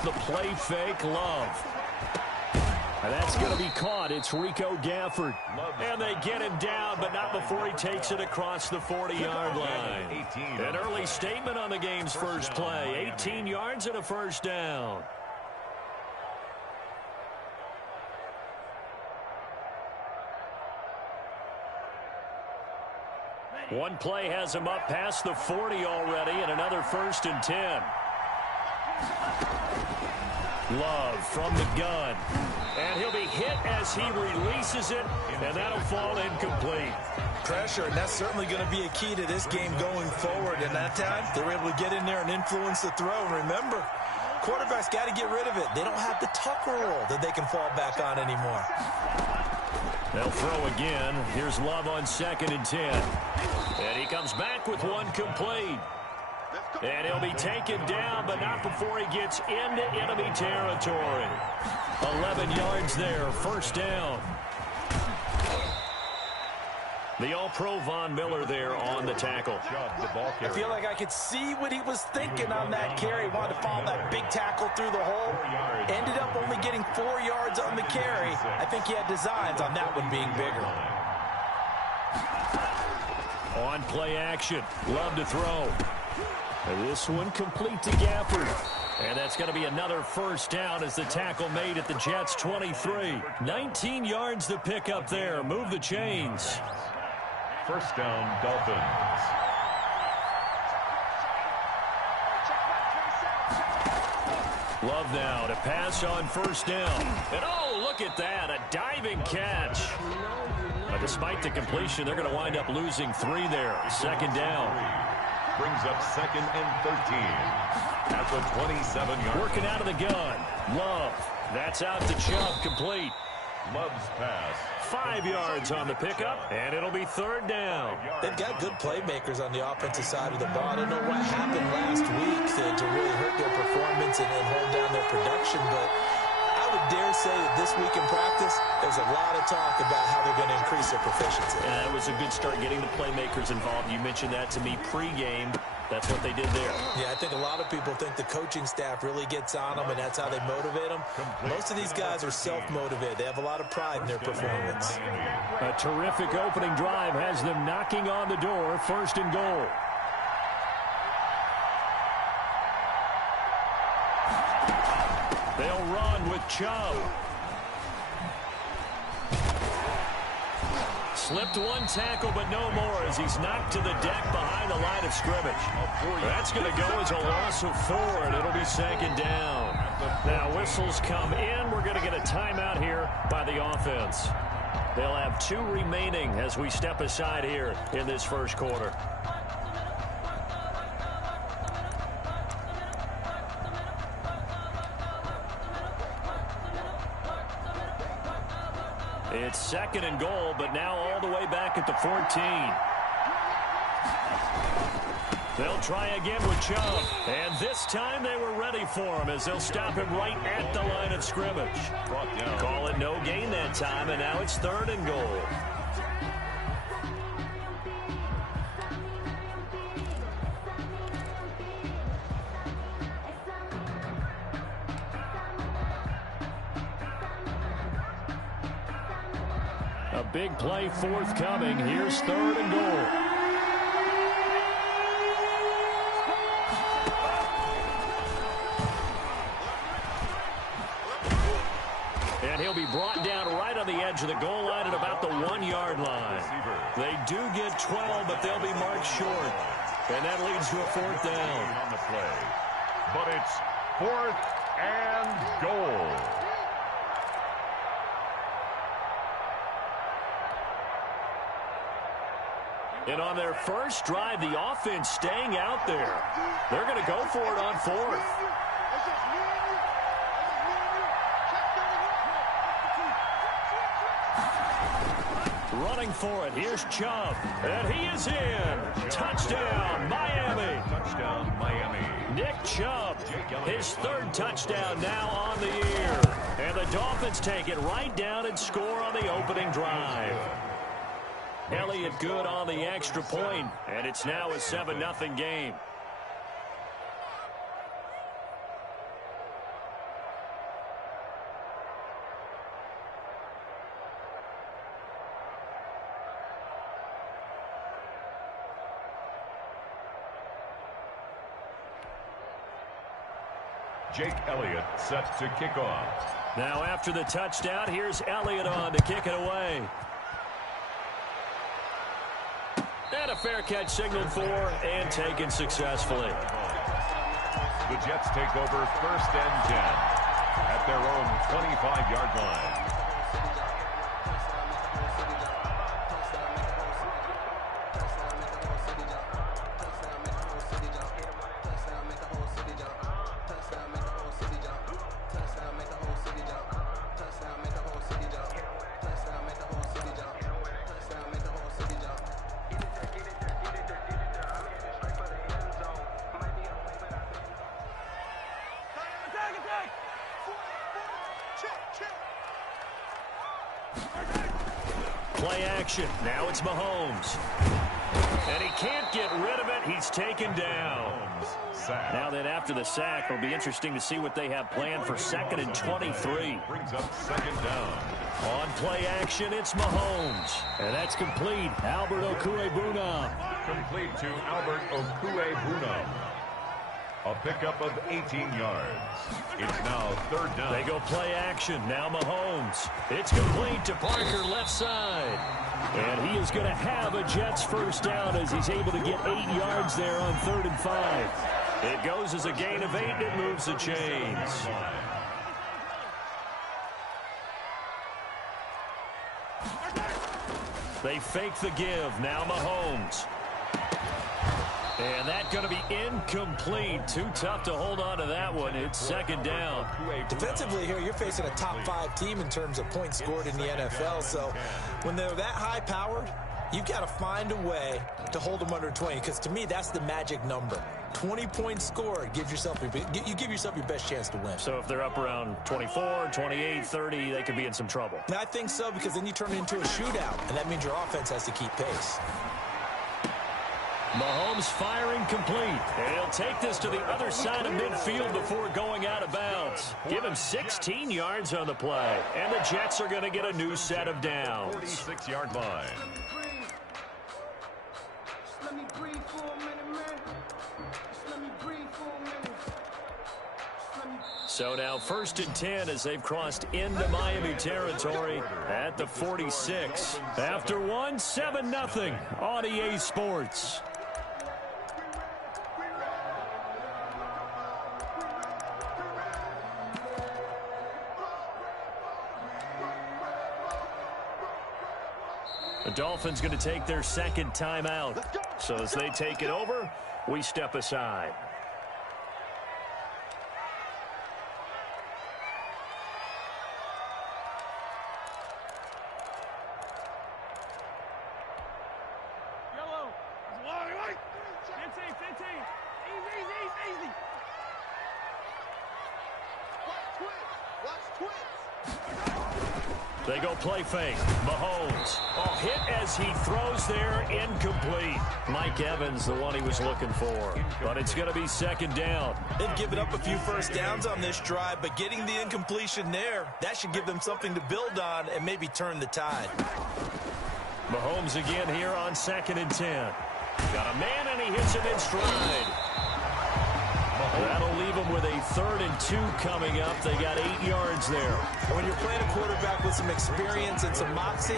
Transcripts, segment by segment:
off the play fake. Love. And that's going to be caught. It's Rico Gafford. And they get him down, but not before he takes it across the 40-yard line. An early statement on the game's first play. 18 yards and a first down. One play has him up past the 40 already, and another 1st and 10. Love from the gun. And he'll be hit as he releases it, and that'll fall incomplete. Pressure, and that's certainly going to be a key to this game going forward. And that time, they were able to get in there and influence the throw. And remember, quarterbacks got to get rid of it. They don't have the Tucker roll that they can fall back on anymore. They'll throw again. Here's Love on 2nd and 10. And he comes back with one complete. And he'll be taken down, but not before he gets into enemy territory. 11 yards there, 1st down. The All-Pro Von Miller there on the tackle. I feel like I could see what he was thinking on that carry. Wanted to follow that big tackle through the hole. Ended up only getting 4 yards on the carry. I think he had designs on that one being bigger. On play action. Love to throw. And this one complete to Gafford. And that's going to be another 1st down as the tackle made at the Jets' 23. 19 yards to pick up there. Move the chains. 1st down, Dolphins. Love now to pass on 1st down. And oh, look at that. A diving catch. But despite the completion, they're going to wind up losing 3 there. 2nd down. Brings up 2nd and 13 at the 27-yard. Working out of the gun. Love. That's out to Chubb, complete. Love's pass. 5 yards on the pickup, and it'll be 3rd down. They've got good playmakers on the offensive side of the ball. I don't know what happened last week to really hurt their performance and hold down their production, but I would dare say that this week in practice, there's a lot of talk about how they're going to increase their proficiency. And it was a good start getting the playmakers involved. You mentioned that to me pregame. That's what they did there. Yeah, I think a lot of people think the coaching staff really gets on them, and that's how they motivate them. Most of these guys are self-motivated. They have a lot of pride in their performance. A terrific opening drive has them knocking on the door. 1st and goal. They'll run with Chubb. Slipped one tackle, but no more as he's knocked to the deck behind the line of scrimmage. That's going to go as a loss of 4, and it'll be 2nd down. Now whistles come in. We're going to get a timeout here by the offense. They'll have 2 remaining as we step aside here in this 1st quarter. It's 2nd and goal, but now all the way back at the 14. They'll try again with Chubb. And this time they were ready for him as they'll stop him right at the line of scrimmage. Call it no gain that time, and now it's 3rd and goal. A big play forthcoming. Here's 3rd and goal. And he'll be brought down right on the edge of the goal line at about the 1-yard line. They do get 12, but they'll be marked short. And that leads to a 4th down. On the play. But it's 4th and goal. And on their first drive, the offense staying out there. They're going to go for it on 4th. Running for it. Here's Chubb. And he is in. Touchdown, Miami. Touchdown, Miami. Nick Chubb, his 3rd touchdown now on the year. And the Dolphins take it right down and score on the opening drive. Elliott good on the extra point, and it's now a 7-0 game. Jake Elliott set to kick off. Now after the touchdown, here's Elliott on to kick it away. And a fair catch signaled for and taken successfully. The Jets take over 1st and 10 at their own 25-yard line. Play action. Now it's Mahomes. And he can't get rid of it. He's taken down. Now then, after the sack, it'll be interesting to see what they have planned for 2nd and 23. Brings up 2nd down. On play action, it's Mahomes. And that's complete. Albert Okwuegbunam. Complete to Albert Okwuegbunam. A pickup of 18 yards. It's now 3rd down. They go play action. Now Mahomes. It's complete to Parker left side. And he is going to have a Jets 1st down as he's able to get 8 yards there on 3rd and 5. It goes as a gain of 8 and it moves the chains. They fake the give. Now Mahomes. And that's going to be incomplete. Too tough to hold on to that one. It's 2nd down. Defensively here, you're facing a top 5 team in terms of points scored in the NFL. So when they're that high-powered, you've got to find a way to hold them under 20. Because to me, that's the magic number. 20 points scored, you give yourself your best chance to win. So if they're up around 24, 28, 30, they could be in some trouble. And I think so, because then you turn it into a shootout, and that means your offense has to keep pace. Mahomes firing complete. And he'll take this to the other side of midfield before going out of bounds. Give him 16 yards on the play. And the Jets are going to get a new set of downs. 46-yard line. So now 1st and 10 as they've crossed into Miami territory at the 46. After one, 7-0 on EA Sports. The Dolphins going to take their 2nd timeout. So as they take it over, we step aside. They go play fake. Mahomes. Oh, hit as he throws there. Incomplete. Mike Evans, the one he was looking for. But it's going to be 2nd down. They've given up a few 1st downs on this drive, but getting the incompletion there, that should give them something to build on and maybe turn the tide. Mahomes again here on 2nd and 10. Got a man, and he hits him in stride. That'll leave them with a 3rd and 2 coming up. They got 8 yards there. When you're playing a quarterback with some experience and some moxie,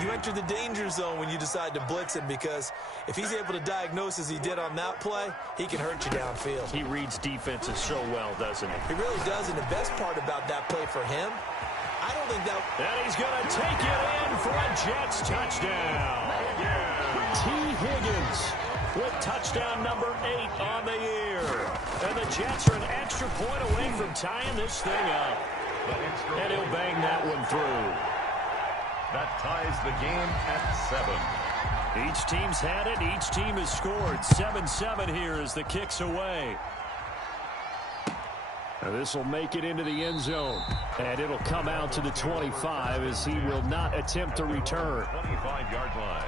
you enter the danger zone when you decide to blitz him, because if he's able to diagnose as he did on that play, he can hurt you downfield. He reads defenses so well, doesn't he? He really does, and the best part about that play for him, I don't think that... And he's going to take it in for a Jets touchdown. T. Higgins with touchdown number 8 on the year. And the Jets are an extra point away from tying this thing up. And he'll bang that one through. That ties the game at 7. Each team's had it. Each team has scored. 7-7 here as the kick's away. Now this will make it into the end zone. And it'll come out to the 25 as he will not attempt to return. 25-yard line.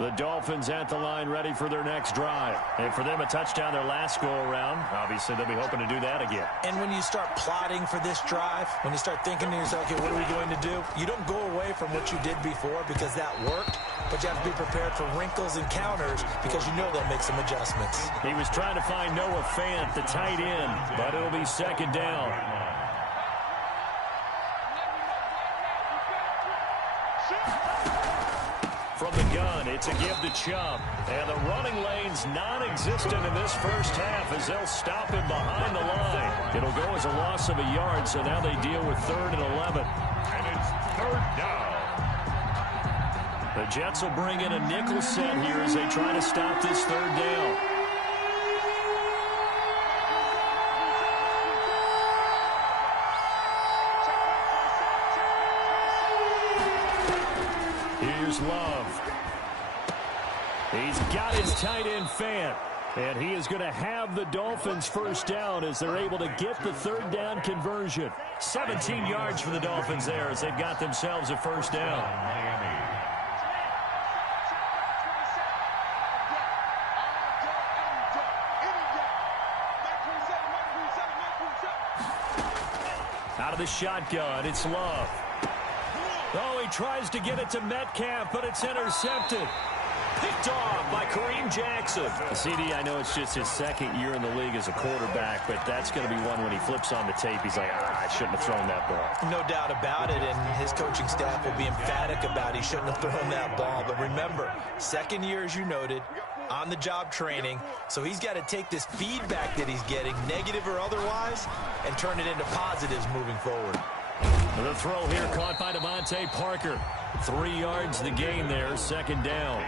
The Dolphins at the line ready for their next drive. And for them, a touchdown their last go-around. Obviously, they'll be hoping to do that again. And when you start plotting for this drive, when you start thinking to yourself, okay, what are we going to do? You don't go away from what you did before because that worked, but you have to be prepared for wrinkles and counters because you know they'll make some adjustments. He was trying to find Noah Fant, the tight end, but it'll be second down. From the gun, it's a give to Chubb. And the running lane's non-existent in this first half as they'll stop him behind the line. It'll go as a loss of a yard, so now they deal with 3rd and 11. And it's 3rd down. The Jets will bring in a nickel set here as they try to stop this 3rd down. Here's Love. He's got his tight end Fant. And he is going to have the Dolphins first down as they're able to get the 3rd down conversion. 17 yards for the Dolphins there as they've got themselves a first down. Miami. Out of the shotgun, it's Love. Oh, he tries to get it to Metcalf, but it's intercepted. Picked off by Kareem Jackson. CD, I know it's just his 2nd year in the league as a quarterback, but that's going to be one when he flips on the tape. He's like, I shouldn't have thrown that ball. No doubt about it, and his coaching staff will be emphatic about he shouldn't have thrown that ball. But remember, 2nd year, as you noted, on-the-job training, so he's got to take this feedback that he's getting, negative or otherwise, and turn it into positives moving forward. The throw here caught by Devontae Parker. 3 yards the gain there, 2nd down.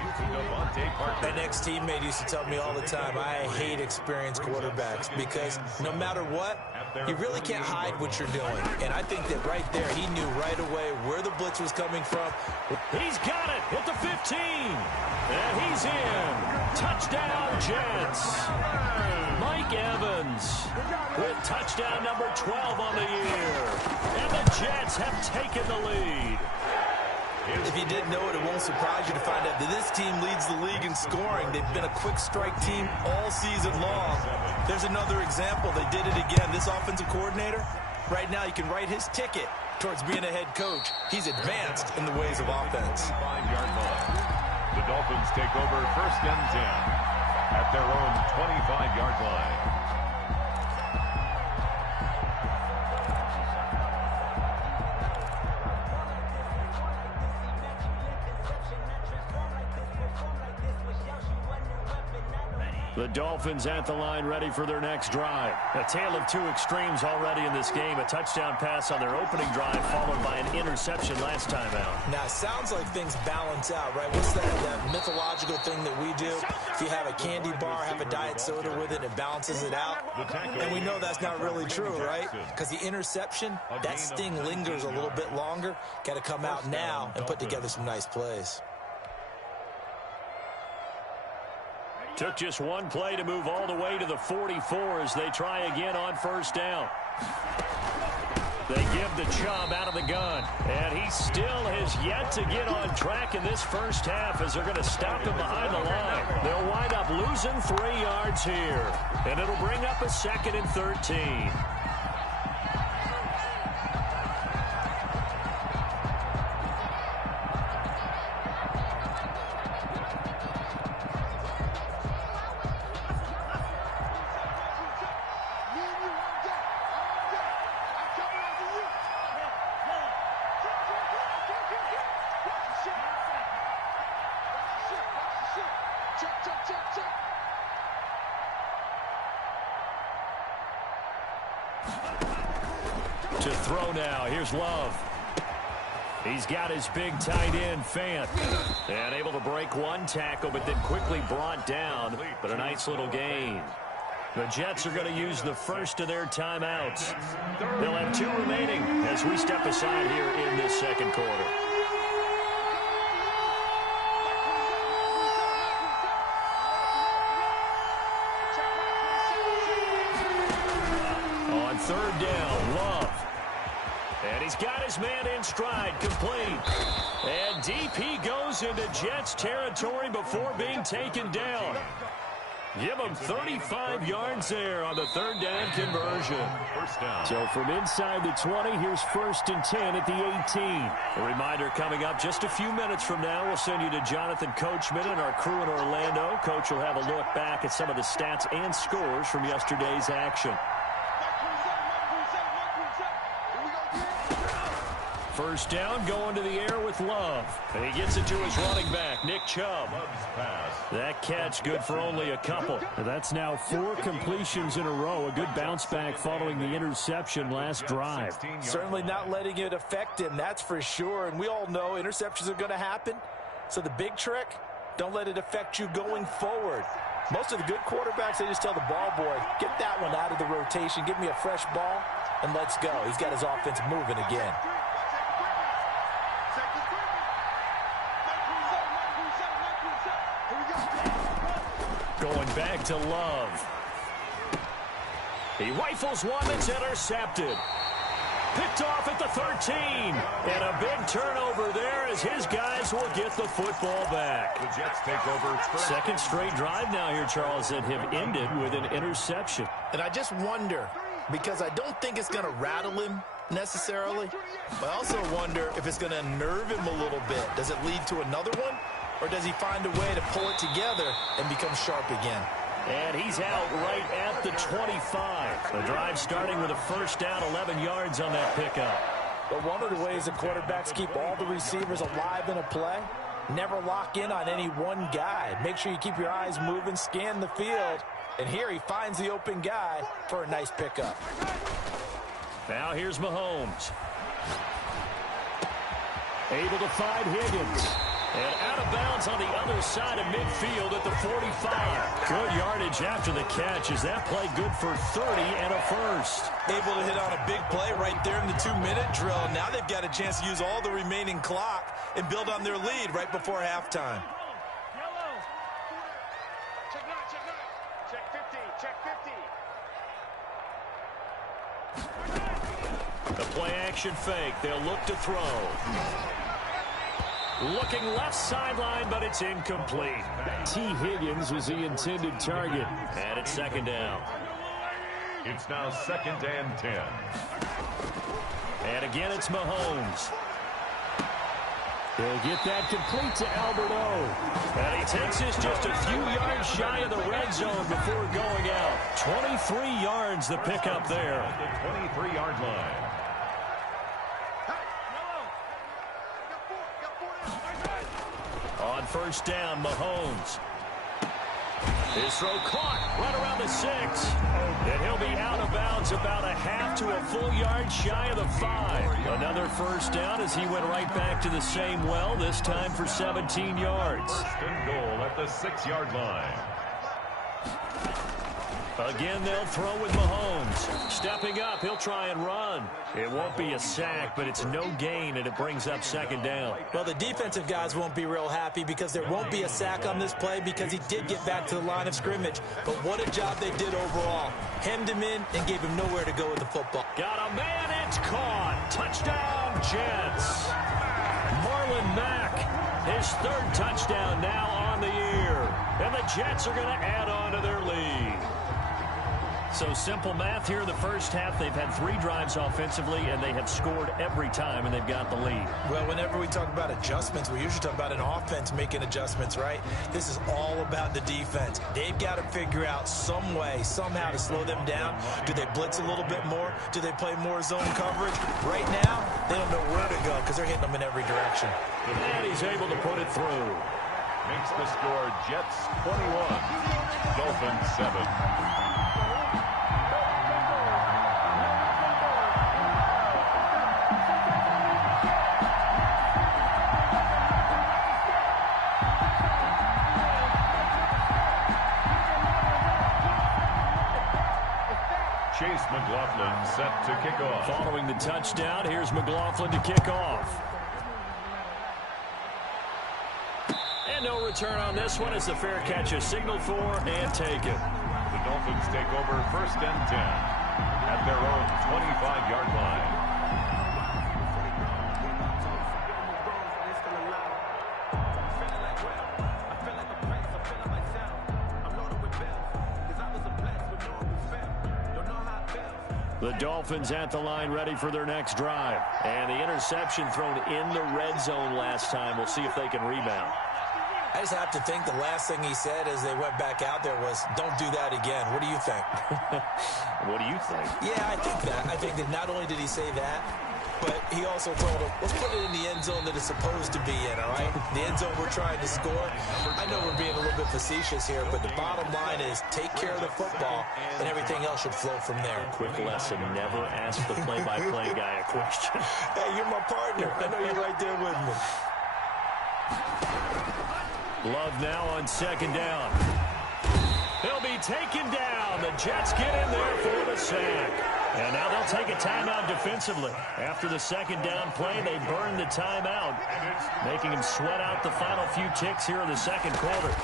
An ex-teammate used to tell me all the time, I hate experienced quarterbacks because no matter what, you really can't hide what you're doing. And I think that right there, he knew right away where the blitz was coming from. He's got it at the 15. And he's in. Touchdown, Jets. Mike Evans with touchdown number 12 on the year. And the Jets have taken the lead. If you didn't know it, it won't surprise you to find out that this team leads the league in scoring. They've been a quick strike team all season long. There's another example. They did it again. This offensive coordinator, right now you can write his ticket towards being a head coach. He's advanced in the ways of offense. 5-yard line. The Dolphins take over 1st and 10 at their own 25-yard line. The Dolphins at the line ready for their next drive. A tale of 2 extremes already in this game. A touchdown pass on their opening drive followed by an interception last time out. Now, it sounds like things balance out, right? What's that mythological thing that we do? If you have a candy bar, have a diet soda with it, it balances it out. And we know that's not really true, right? Because the interception, that sting lingers a little bit longer. Got to come out now and put together some nice plays. Took just one play to move all the way to the 44 as they try again on 1st down. They give the Chubb out of the gun, and he still has yet to get on track in this first half as they're going to stop him behind the line. They'll wind up losing 3 yards here, and it'll bring up a 2nd and 13. To throw now, here's Love. He's got his big tight end, Fant. And able to break one tackle, but then quickly brought down. But a nice little gain. The Jets are going to use the first of their timeouts. They'll have 2 remaining as we step aside here in this 2nd quarter. On 3rd down, Love. And he's got his man in stride, complete. And deep he goes into Jets territory before being taken down. Give him 35 yards there on the third down conversion. First down. So from inside the 20, here's 1st and 10 at the 18. A reminder coming up just a few minutes from now. We'll send you to Jonathan Coachman and our crew in Orlando. Coach will have a look back at some of the stats and scores from yesterday's action. First down, going to the air with Love. And he gets it to his running back, Nick Chubb. That catch good for only a couple. That's now 4 completions in a row. A good bounce back following the interception last drive. Certainly not letting it affect him, that's for sure. And we all know interceptions are going to happen. So the big trick, don't let it affect you going forward. Most of the good quarterbacks, they just tell the ball boy, get that one out of the rotation, give me a fresh ball, and let's go. He's got his offense moving again. Going back to Love. He rifles one that's intercepted. Picked off at the 13. And a big turnover there as his guys will get the football back. The Jets take over. Second straight drive now here, Charles, that have ended with an interception. And I just wonder, because I don't think it's going to rattle him necessarily, but I also wonder if it's going to unnerve him a little bit. Does it lead to another one? Or does he find a way to pull it together and become sharp again? And he's out right at the 25. The drive starting with a first down, 11 yards on that pickup. But one of the ways the quarterbacks keep all the receivers alive in a play, never lock in on any one guy. Make sure you keep your eyes moving, scan the field. And here he finds the open guy for a nice pickup. Now here's Mahomes. Able to find Higgins. And out of bounds on the other side of midfield at the 45. Good yardage after the catch. Is that play good for 30 and a first? Able to hit on a big play right there in the 2-minute drill. Now they've got a chance to use all the remaining clock and build on their lead right before halftime. The play action fake. They'll look to throw. Looking left sideline, but it's incomplete. T. Higgins was the intended target. And it's second down. It's now 2nd and 10. And again, it's Mahomes. He'll get that complete to Albert O. And he takes this just a few yards shy of the red zone before going out. 23 yards the pickup there. The 23-yard line. On first down, Mahomes. His throw caught right around the 6. And he'll be out of bounds about a half to a full yard shy of the 5. Another first down as he went right back to the same well, this time for 17 yards. First and goal at the 6-yard line. Again, they'll throw with Mahomes. Stepping up, he'll try and run. It won't be a sack, but it's no gain, and it brings up second down. Well, the defensive guys won't be real happy because there won't be a sack on this play because he did get back to the line of scrimmage. But what a job they did overall. Hemmed him in and gave him nowhere to go with the football. Got a man, it's caught. Touchdown, Jets. Marlon Mack, his 3rd touchdown now on the year. And the Jets are going to add on to their lead. So simple math here in the first half. They've had 3 drives offensively, and they have scored every time, and they've got the lead. Well, whenever we talk about adjustments, we usually talk about an offense making adjustments, right? This is all about the defense. They've got to figure out some way, somehow to slow them down. Do they blitz a little bit more? Do they play more zone coverage? Right now, they don't know where to go because they're hitting them in every direction. And he's able to put it through. Makes the score Jets 21, Dolphins 7. Chase McLaughlin set to kick off. Following the touchdown, here's McLaughlin to kick off. And no return on this one as the fair catch is signaled for and taken. The Dolphins take over 1st and 10 at their own 25-yard line. The Dolphins at the line ready for their next drive. And the interception thrown in the red zone last time. We'll see if they can rebound. I just have to think the last thing he said as they went back out there was, don't do that again. What do you think? What do you think? Yeah, I think that. I think that not only did he say that, but he also told him, let's put it in the end zone that it's supposed to be in, all right? The end zone we're trying to score. I know we're being a little bit facetious here, but the bottom line is take care of the football, and everything else should flow from there. Quick lesson, never ask the play-by-play guy a question. Hey, you're my partner. I know you're right there with me. Love now on second down. He'll be taken down. The Jets get in there for the sack. And now they'll take a timeout defensively. After the second down play, they burn the timeout, making him sweat out the final few ticks here in the second quarter.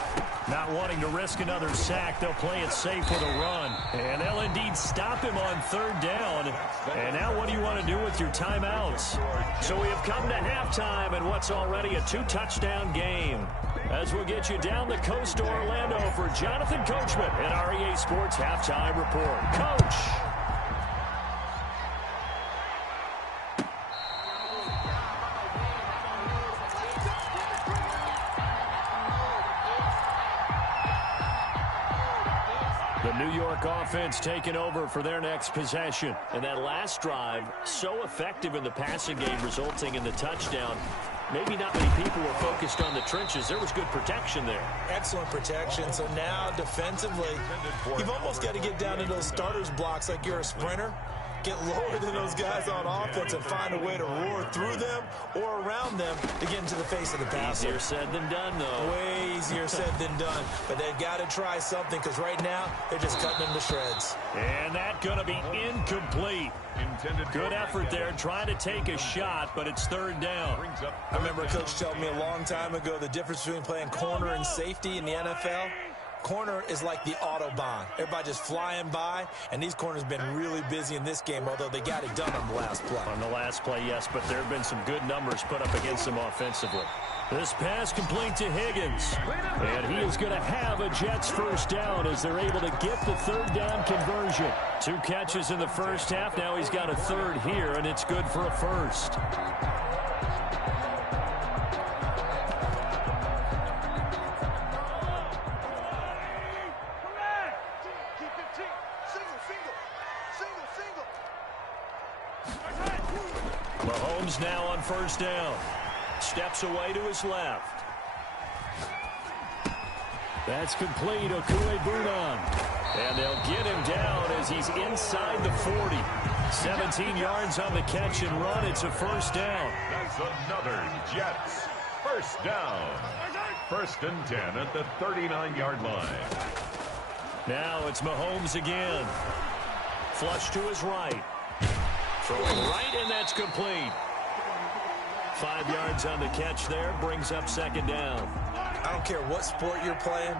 Not wanting to risk another sack, they'll play it safe with a run. And they'll indeed stop him on third down. And now what do you want to do with your timeouts? So we have come to halftime in what's already a 2-touchdown game. As we'll get you down the coast to Orlando for Jonathan Coachman in our EA Sports Halftime Report. Coach! The New York offense taking over for their next possession. And that last drive, so effective in the passing game, resulting in the touchdown. Maybe not many people were focused on the trenches. There was good protection there. Excellent protection. So now defensively, you've almost got to get down to those starters blocks like you're a sprinter. Get lower than those guys on offense and find a way to roar through them or around them to get into the face of the passer. Easier said than done, though. Way easier said than done. But they've got to try something because right now they're just cutting them to shreds. And that's going to be incomplete. Good effort there, trying to take a shot, but it's third down. I remember a coach telling me a long time ago the difference between playing corner and safety in the NFL. Corner is like the Autobahn. Everybody just flying by, and these corners have been really busy in this game, although they got it done on the last play. On the last play, yes, but there have been some good numbers put up against them offensively. This pass complete to Higgins, and he is going to have a Jets first down as they're able to get the third down conversion. 2 catches in the first half. Now he's got a third here, and it's good for a first. Mahomes now on first down. Steps away to his left. That's complete. Okue-Bunan. And they'll get him down as he's inside the 40. 17 yards on the catch and run. It's a first down. That's another Jets first down. 1st and 10 at the 39-yard line. Now it's Mahomes again. Flush to his right. Throwing right, and that's complete. 5 yards on the catch there, brings up second down. I don't care what sport you're playing.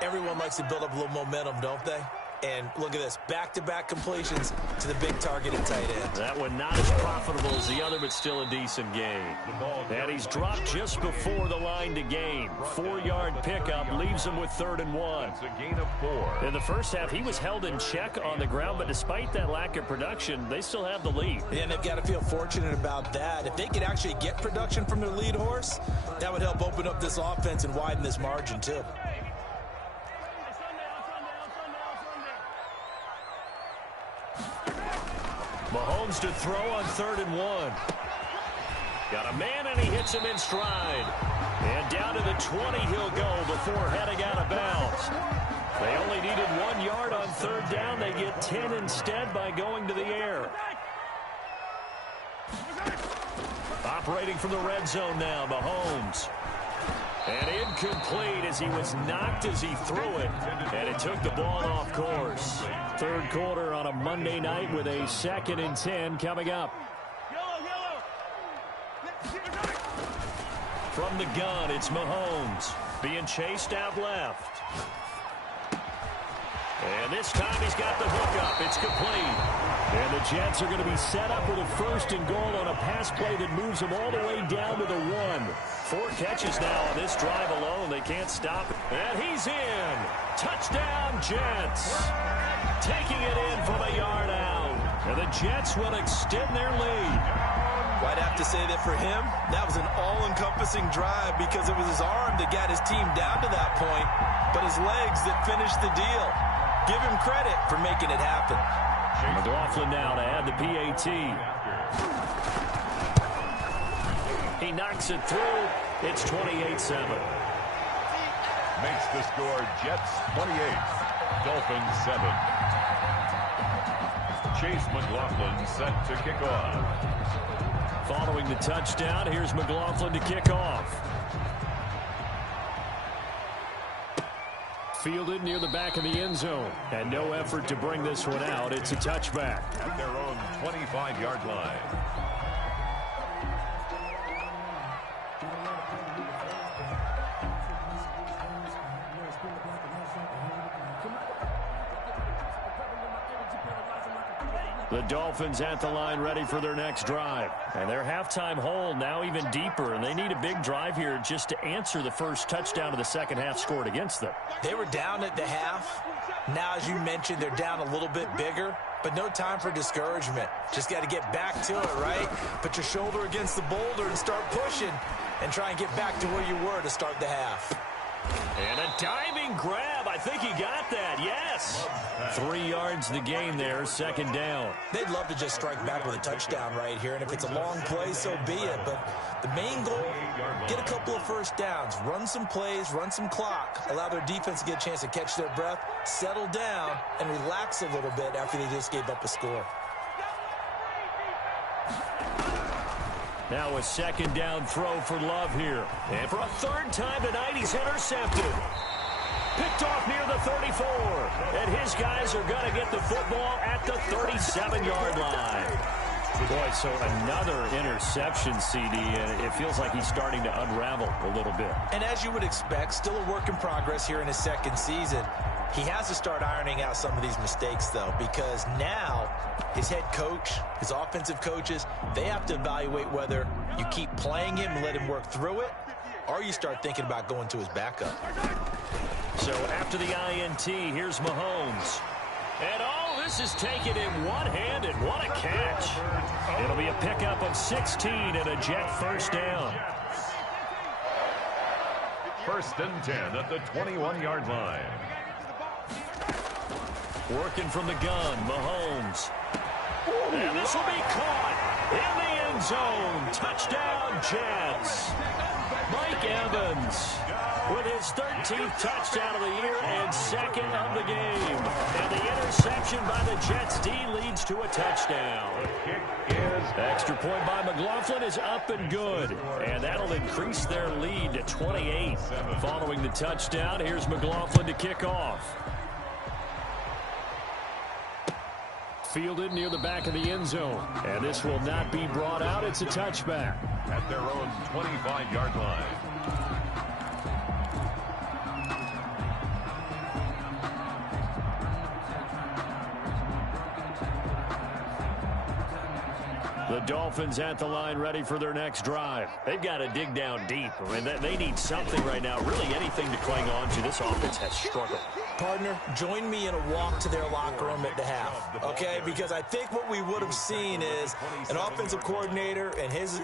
Everyone likes to build up a little momentum, don't they? And look at this, back-to-back completions to the big targeted tight end. That one not as profitable as the other, but still a decent gain. And he's dropped just before the line to gain. 4-yard pickup leaves him with 3rd and 1. It's a gain of 4. In the first half, he was held in check on the ground, but despite that lack of production, they still have the lead. And they've got to feel fortunate about that. If they could actually get production from their lead horse, that would help open up this offense and widen this margin, too. Mahomes to throw on 3rd and 1. Got a man, and he hits him in stride. And down to the 20 he'll go before heading out of bounds. They only needed 1 yard on 3rd down. They get 10 instead by going to the air. Operating from the red zone now, Mahomes. And incomplete as he was knocked as he threw it. And it took the ball off course. 3rd quarter on a Monday night with a 2nd and 10 coming up. From the gun, it's Mahomes. Being chased out left. And this time he's got the hook up. It's complete. And the Jets are going to be set up with a 1st and goal on a pass play that moves them all the way down to the 1. 4 catches now on this drive alone. They can't stop it. And he's in. Touchdown, Jets. Taking it in from a yard out. And the Jets will extend their lead. Well, I'd have to say that for him, that was an all-encompassing drive because it was his arm that got his team down to that point, but his legs that finished the deal. Give him credit for making it happen. McLaughlin now to add the PAT. He knocks it through. It's 28-7. Makes the score Jets 28, Dolphins 7. Chase McLaughlin set to kick off. Following the touchdown, here's McLaughlin to kick off. Fielded near the back of the end zone. And no effort to bring this one out. It's a touchback. At their own 25-yard line. The Dolphins at the line ready for their next drive. And their halftime hole now even deeper. And they need a big drive here just to answer the first touchdown of the second half scored against them. They were down at the half. Now, as you mentioned, they're down a little bit bigger. But no time for discouragement. Just got to get back to it, right? Put your shoulder against the boulder and start pushing. And try and get back to where you were to start the half. And a diving grab. I think he got that. Yes. 3 yards the game there. Second down. They'd love to just strike back with a touchdown right here. And if it's a long play, so be it. But the main goal, get a couple of first downs. Run some plays, run some clock. Allow their defense to get a chance to catch their breath, settle down, and relax a little bit after they just gave up a score. Now a second down throw for Love here. And for a third time tonight, he's intercepted. Picked off near the 34. And his guys are going to get the football at the 37-yard line. Boy, so another interception, CD, and it feels like he's starting to unravel a little bit. And as you would expect, still a work in progress here in his second season. He has to start ironing out some of these mistakes, though, because now his head coach, his offensive coaches, they have to evaluate whether you keep playing him and let him work through it, or you start thinking about going to his backup. So after the INT, here's Mahomes. And this is taken in one-handed. What a catch. It'll be a pickup of 16 and a Jet first down. First and 10 at the 21-yard line. Working from the gun, Mahomes. And this will be caught in the end zone. Touchdown, Jets. Mike Evans with his 13th touchdown of the year and second of the game. And the interception by the Jets D leads to a touchdown. Extra point by McLaughlin is up and good. And that'll increase their lead to 28. Following the touchdown, here's McLaughlin to kick off. Fielded near the back of the end zone. And this will not be brought out. It's a touchback. At their own 25-yard line. The Dolphins at the line ready for their next drive. They've got to dig down deep. I mean, they need something right now, really anything to cling on to. This offense has struggled. Partner, join me in a walk to their locker room at the half, okay? Because I think what we would have seen is an offensive coordinator and his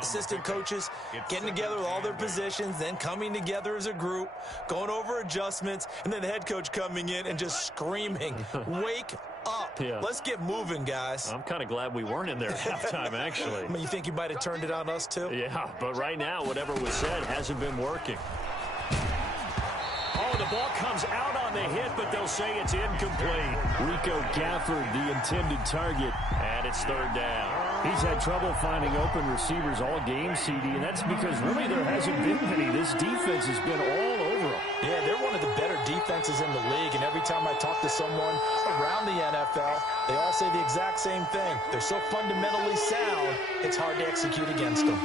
assistant coaches getting together with all their positions, then coming together as a group, going over adjustments, and then the head coach coming in and just screaming, wake up. Yeah. Let's get moving, guys. I'm kind of glad we weren't in there at halftime, actually. I mean, you think you might have turned it on us, too? Yeah, but right now, whatever was said hasn't been working. Oh, the ball comes out on the hit, but they'll say it's incomplete. Rico Gafford, the intended target, and it's third down. He's had trouble finding open receivers all game, CD, and that's because really there hasn't been many. This defense has been all over them. Yeah, they're one of the better defenses in the league, and every time I talk to someone around the NFL, they all say the exact same thing. They're so fundamentally sound, it's hard to execute against them.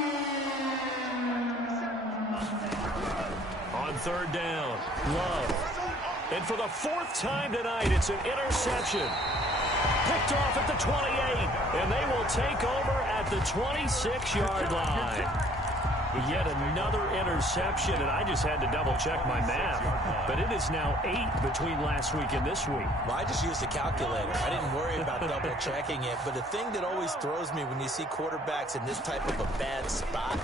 On third down, Love. And for the fourth time tonight, it's an interception. Picked off at the 28, and they will take over at the 26-yard line. Yet another interception, and I just had to double-check my math. But it is now 8 between last week and this week. Well, I just used a calculator. I didn't worry about double-checking it. But the thing that always throws me when you see quarterbacks in this type of a bad spot,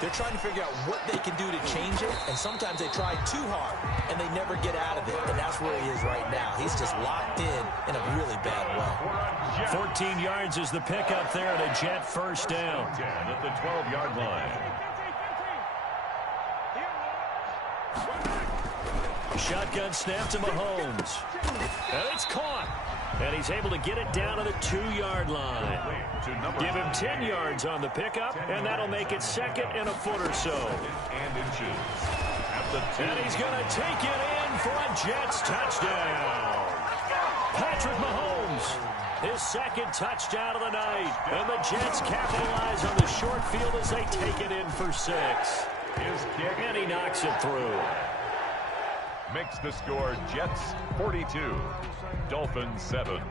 they're trying to figure out what they can do to change it, and sometimes they try too hard, and they never get out of it. And that's where he is right now. He's just locked in a really bad way. 14 yards is the pickup there at a Jet first down. 10 at the 12-yard line. Shotgun snap to Mahomes. And it's caught. And he's able to get it down to the 2-yard line. Give him 10 yards on the pickup, and that'll make it second and a foot or so. And he's going to take it in for a Jets touchdown. Patrick Mahomes, his second touchdown of the night. And the Jets capitalize on the short field as they take it in for 6. And he knocks it through. Makes the score Jets 42, Dolphins 7.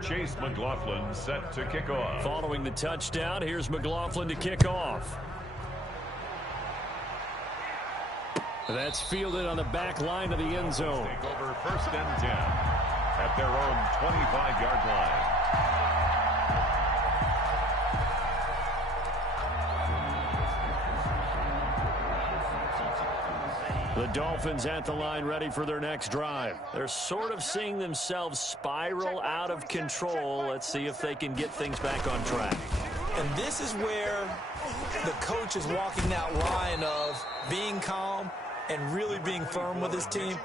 Chase McLaughlin set to kick off. Following the touchdown, here's McLaughlin to kick off. That's fielded on the back line of the end zone. Take over first and 10 at their own 25-yard line. The Dolphins at the line ready for their next drive. They're sort of seeing themselves spiral out of control. Let's see if they can get things back on track. And this is where the coach is walking that line of being calm and really being firm with his team.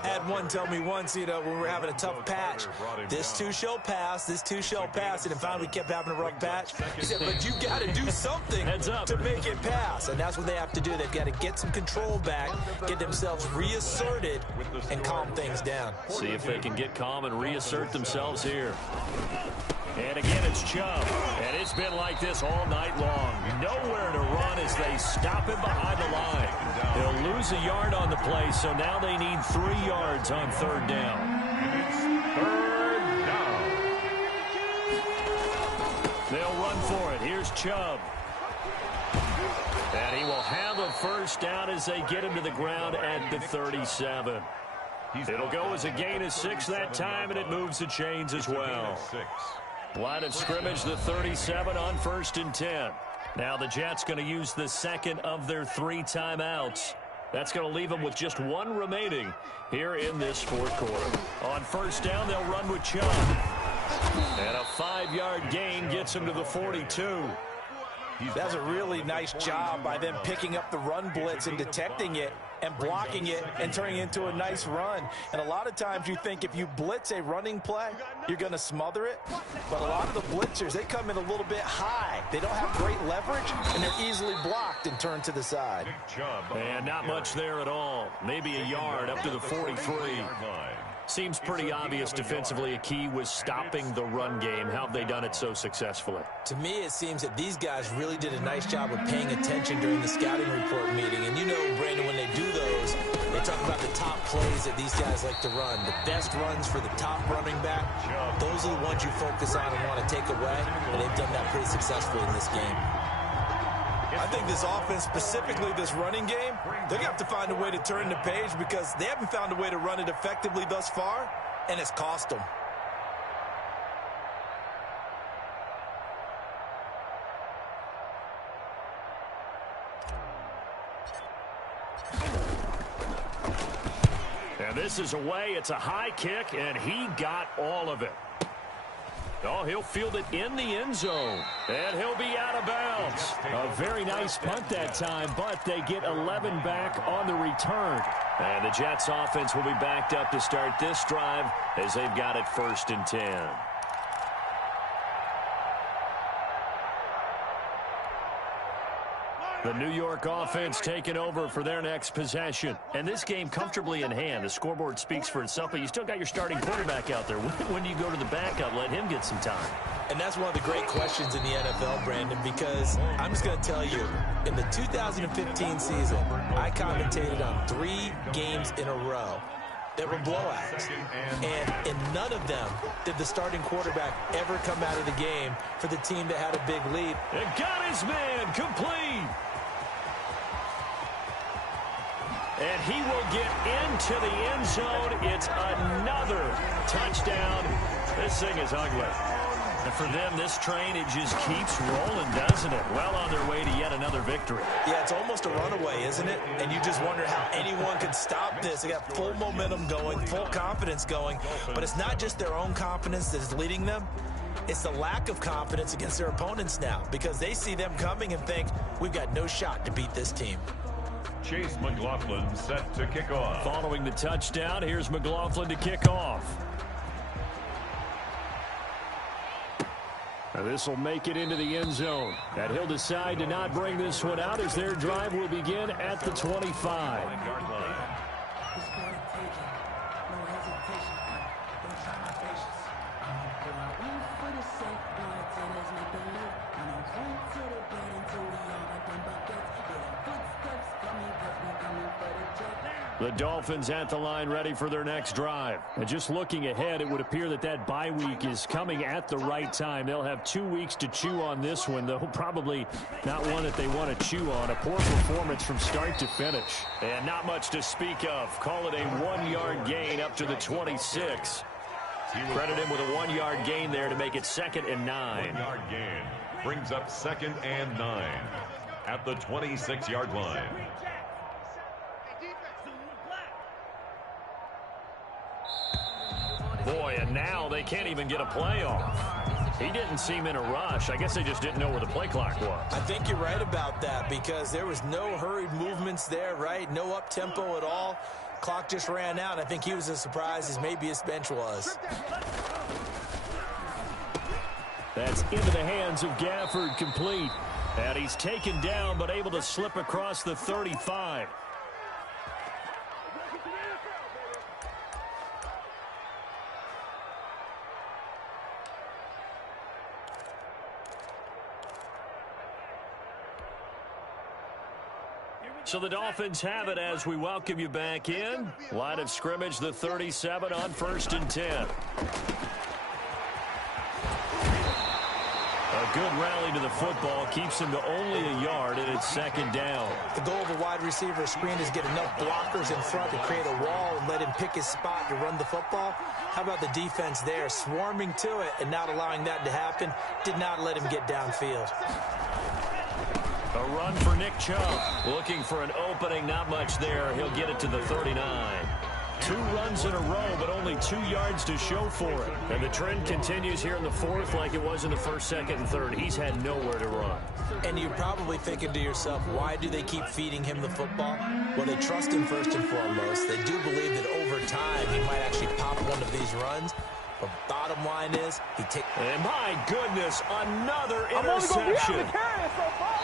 I had one tell me once, when we're having a tough patch, this too shall pass, this too shall pass, and finally we kept having a rough patch. He said, but you got to do something to make it pass, and that's what they have to do. They've got to get some control back, get themselves reasserted, and calm things down. See if they can get calm and reassert themselves here. And again, it's Chubb. And it's been like this all night long. Nowhere to run as they stop him behind the line. They'll lose a yard on the play, so now they need 3 yards on third down. It's third down. They'll run for it. Here's Chubb. And he will have a first down as they get him to the ground at the 37. It'll go as a gain of 6 that time, and it moves the chains as well. Line of scrimmage, the 37 on first and 10. Now the Jets going to use the second of their 3 timeouts. That's going to leave them with just 1 remaining here in this fourth quarter. On first down, they'll run with Chubb. And a 5-yard gain gets him to the 42. That's a really nice job by them picking up the run blitz and detecting it and blocking it and turning it into a nice run. And a lot of times you think if you blitz a running play, you're going to smother it. But a lot of the blitzers, they come in a little bit high. They don't have great leverage, and they're easily blocked and turned to the side. And not much there at all. Maybe a yard up to the 43. Seems pretty obvious defensively a key was stopping the run game. How have they done it so successfully? To me, it seems that these guys really did a nice job of paying attention during the scouting report meeting. And you know, Brandon, when they do those, they talk about the top plays that these guys like to run. The best runs for the top running back, those are the ones you focus on and want to take away. And they've done that pretty successfully in this game. I think this offense, specifically this running game, they're going to have to find a way to turn the page because they haven't found a way to run it effectively thus far, and it's cost them. And this is away. It's a high kick, and he got all of it. Oh, he'll field it in the end zone, and he'll be out of bounds. A very nice punt that time, but they get 11 back on the return. And the Jets offense will be backed up to start this drive as they've got it first and 10. The New York offense taking over for their next possession. And this game comfortably in hand. The scoreboard speaks for itself, but you still got your starting quarterback out there. When do you go to the backup? Let him get some time. And that's one of the great questions in the NFL, Brandon, because I'm just going to tell you, in the 2015 season, I commentated on 3 games in a row that were blowouts. And in none of them did the starting quarterback ever come out of the game for the team that had a big lead. And got his man complete. And he will get into the end zone. It's another touchdown. This thing is ugly. And for them, this train, it just keeps rolling, doesn't it? Well on their way to yet another victory. Yeah, it's almost a runaway, isn't it? And you just wonder how anyone could stop this. They got full momentum going, full confidence going. But it's not just their own confidence that is leading them. It's the lack of confidence against their opponents now, because they see them coming and think, we've got no shot to beat this team. Chase McLaughlin set to kick off. Following the touchdown, here's McLaughlin to kick off. This will make it into the end zone. And he'll decide to not bring this one out as their drive will begin at the 25. The Dolphins at the line ready for their next drive. And just looking ahead, it would appear that that bye week is coming at the right time. They'll have 2 weeks to chew on this one, though probably not one that they want to chew on. A poor performance from start to finish. And not much to speak of. Call it a 1-yard gain up to the 26. Credit him with a 1-yard gain there to make it 2nd and 9. 1-yard gain brings up 2nd and 9 at the 26-yard line. Boy, and now they can't even get a play off. He didn't seem in a rush. I guess they just didn't know where the play clock was. I think you're right about that, because there was no hurried movements there, right? No up-tempo at all. Clock just ran out. I think he was as surprised as maybe his bench was. That's into the hands of Gafford, complete. And he's taken down, but able to slip across the 35. So the Dolphins have it as we welcome you back in. Line of scrimmage, the 37 on 1st and 10. A good rally to the football keeps him to only a yard, and it's 2nd down. The goal of a wide receiver screen is get enough blockers in front to create a wall and let him pick his spot to run the football. How about the defense there, swarming to it and not allowing that to happen? Did not let him get downfield. A run for Nick Chubb. Looking for an opening, not much there. He'll get it to the 39. 2 runs in a row, but only 2 yards to show for it. And the trend continues here in the 4th like it was in the 1st, 2nd, and 3rd. He's had nowhere to run. And you're probably thinking to yourself, why do they keep feeding him the football? Well, they trust him first and foremost. They do believe that over time he might actually pop one of these runs. But bottom line is, he takes... And my goodness, another interception.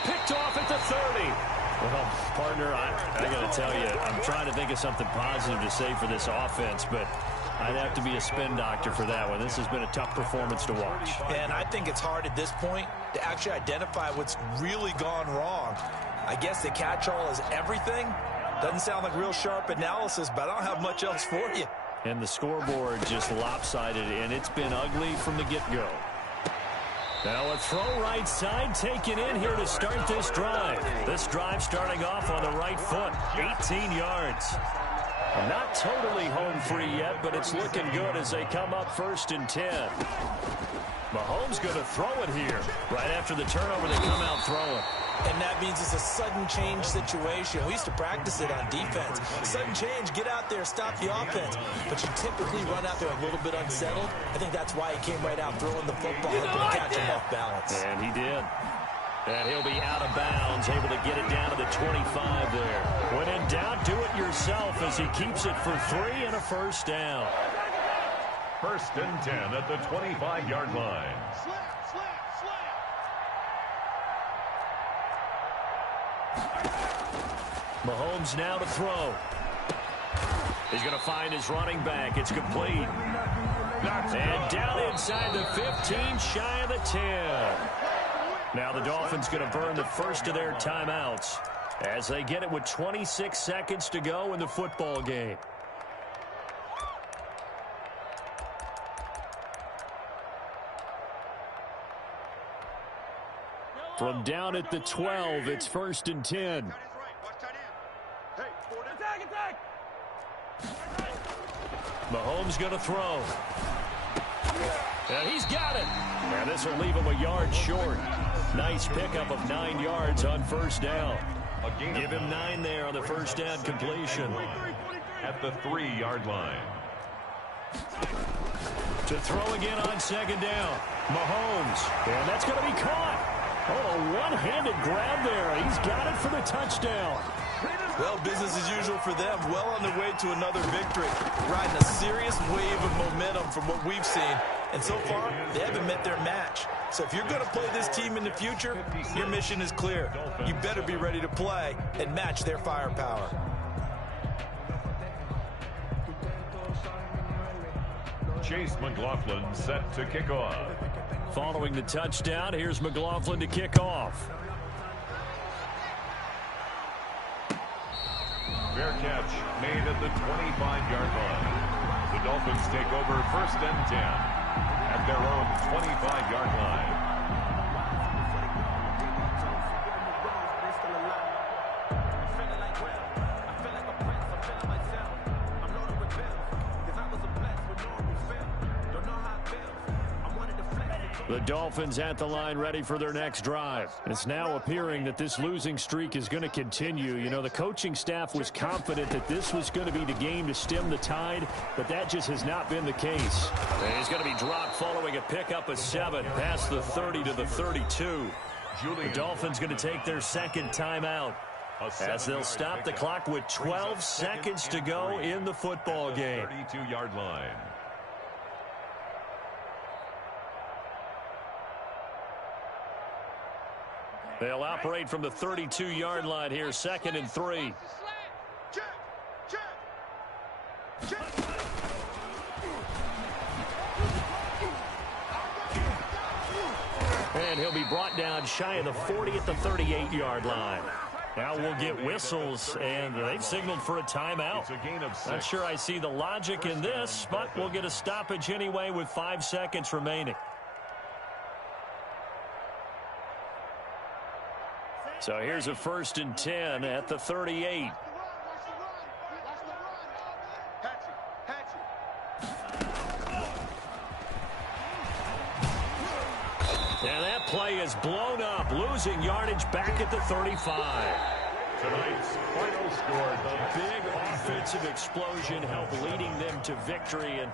Picked off at the 30. Well, partner, I got to tell you, I'm trying to think of something positive to say for this offense, but I'd have to be a spin doctor for that one. This has been a tough performance to watch. And I think it's hard at this point to actually identify what's really gone wrong. I guess the catch-all is everything. Doesn't sound like real sharp analysis, but I don't have much else for you. And the scoreboard just lopsided, and it's been ugly from the get-go. Now a throw right side taken in here to start this drive. This drive starting off on the right foot, 18 yards. Not totally home free yet, but it's looking good as they come up 1st and 10. Mahomes going to throw it here. Right after the turnover, they come out throwing. And that means it's a sudden change situation. We used to practice it on defense. Sudden change, get out there, stop the offense. But you typically run out there a little bit unsettled. I think that's why he came right out throwing the football and catch him off balance. And he did. And he'll be out of bounds, able to get it down to the 25 there. When in doubt, do it yourself as he keeps it for 3 and a 1st down. 1st and 10 at the 25-yard line. Mahomes now to throw. He's going to find his running back. It's complete. And down inside the 15, shy of the 10. Now the Dolphins going to burn the first of their timeouts as they get it with 26 seconds to go in the football game. From down at the 12, it's 1st and 10. Mahomes going to throw. And he's got it. And this will leave him a yard short. Nice pickup of 9 yards on first down. Give him 9 there on the first down completion. At the 3-yard line. To throw again on 2nd down. Mahomes. And that's going to be caught. Oh, a one-handed grab there. He's got it for the touchdown. Well, business as usual for them. Well on their way to another victory. Riding a serious wave of momentum from what we've seen. And so far, they haven't met their match. So if you're going to play this team in the future, your mission is clear. You better be ready to play and match their firepower. Chase McLaughlin set to kick off. Following the touchdown, here's McLaughlin to kick off. Fair catch made at the 25-yard line. The Dolphins take over 1st and 10 at their own 25-yard line. The Dolphins at the line ready for their next drive. It's now appearing that this losing streak is going to continue. You know, the coaching staff was confident that this was going to be the game to stem the tide, but that just has not been the case. And he's going to be dropped following a pickup of 7 past the 30 to the 32. The Dolphins going to take their 2nd timeout as they'll stop the clock with 12 seconds to go in the football game. 32-yard line. They'll operate from the 32-yard line here, 2nd and 3. And he'll be brought down shy of the 40 at the 38-yard line. Now we'll get whistles, and they've signaled for a timeout. It's a gain of 6. Not sure I see the logic in this, but we'll get a stoppage anyway with 5 seconds remaining. So here's a 1st and 10 at the 38. And that play is blown up, losing yardage back at the 35. Tonight's final score. A big offensive explosion helped leading them to victory. And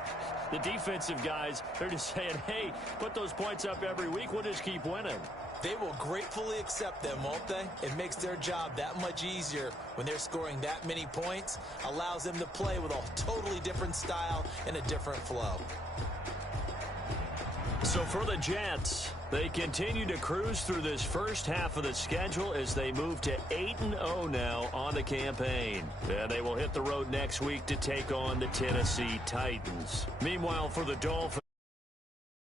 the defensive guys, they're just saying, hey, put those points up every week. We'll just keep winning. They will gratefully accept them, won't they? It makes their job that much easier when they're scoring that many points. Allows them to play with a totally different style and a different flow. So for the Jets, they continue to cruise through this first half of the schedule as they move to 8-0 now on the campaign. And they will hit the road next week to take on the Tennessee Titans. Meanwhile, for the Dolphins,